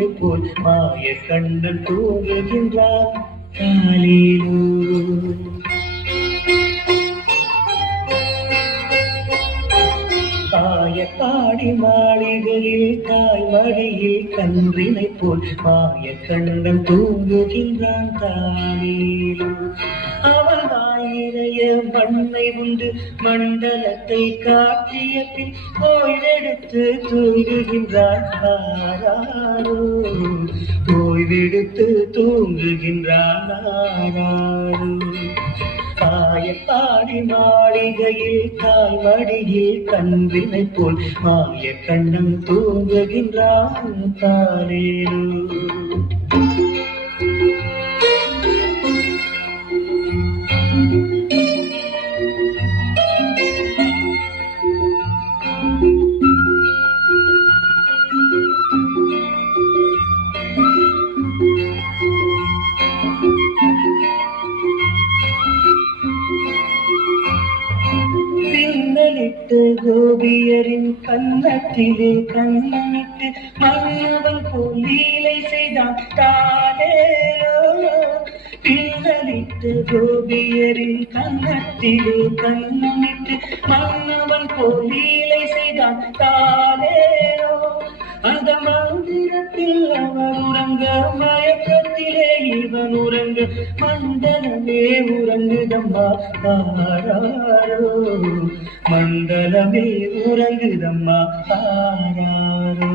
கன்றினை போல் மாய கண்ணன் தூங்குகின்றான் காலையிலோ. பாடி மாளிகையில் தாய் மடியில் கன்றினை போல் மாய கண்ணன் தூங்குகின்றான் காலையிலோ. அவன் வாயிறைய மண்ணை உண்டு மண்டலத்தை காட்டிய பின் ஓய்வெடுத்து தூங்குகின்றான் ஆராரோ. ஓய்வெடுத்து தூங்குகின்றான் ஆராரோ. பாடி மாளிகையில் தாய் மடியில் கன்றினை போல் மாய கண்ணன் தூங்குகின்றான் காலையிலோ. கோபியரின் கன்னத்திலே கண்ணமிட்டு மன்னவன் போல் லீலை செய்தான் தானேரோ. பின்னலிட்டு கோபியரின் கன்னத்திலே கண்ணமிட்டு மன்னவன் போல் லீலை செய்தான் தானேரோ. அந்த மந்திரத்தில் அவர் உறங்க மயக்கத்திலே இவன் உறங்க மண்டலமே உறங்குதம்மா ஆராரோ. மண்டலமே உறங்குதம்மா ஆராரோ.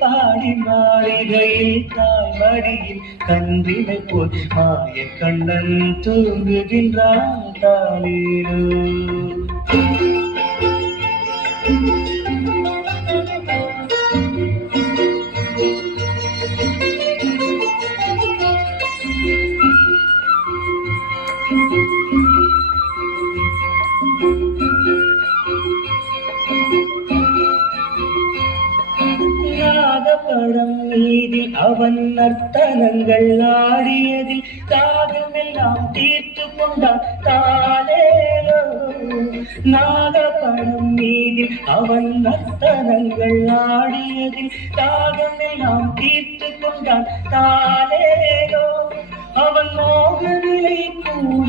பாடி மாளிகையில் தாய் மடியில் கன்றினை போல் மாய கண்ணன் தூங்குகின்றான் காலையிலோ. நாகப்படம் மீதில் அவன் நர்த்தனங்கள் ஆடியதில் தாகமெல்லாம் தீர்த்து கொண்டான் காலையிலோ. நாகப்படம் மீதில் அவன் நர்த்தனங்கள் ஆடியதில் தாகமெல்லாம் தீர்த்து கொண்டான் காலையிலோ. அவன் மோக நிலை கூட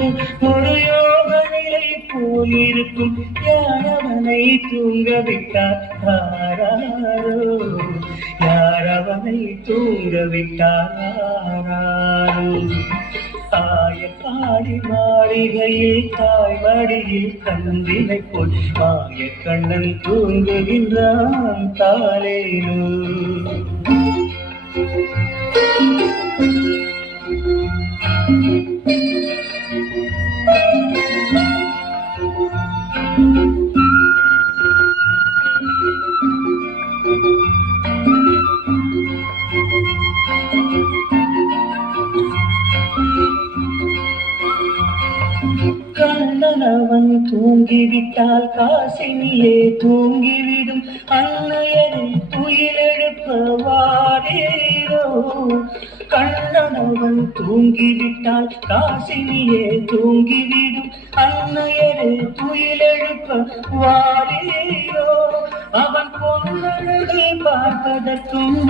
ஒரு யோக நிலை போல் இருக்கும். யாரவனை தூங்க விட்டார் ஆராரோ. யாரவனை தூங்க விட்டார் ஆராரோ. பாடி மாளிகையில் தாய் மடியில் கன்றினை போல் மாய கண்ணன் தூங்குகின்றான் காலையிலோ. கண்ணனவன் தூங்கிவிட்டால் காசினியே தூங்கிவிடும். அன்னையரை துயிலெழுப்ப வாரீரோ. கண்ணனவன் தூங்கிவிட்டால் காசினியே தூங்கிவிடும். அன்னையரை துயிலெழுப்ப வாரீரோ. அவன் பொன்னழகை பார்ப்பதற்கும்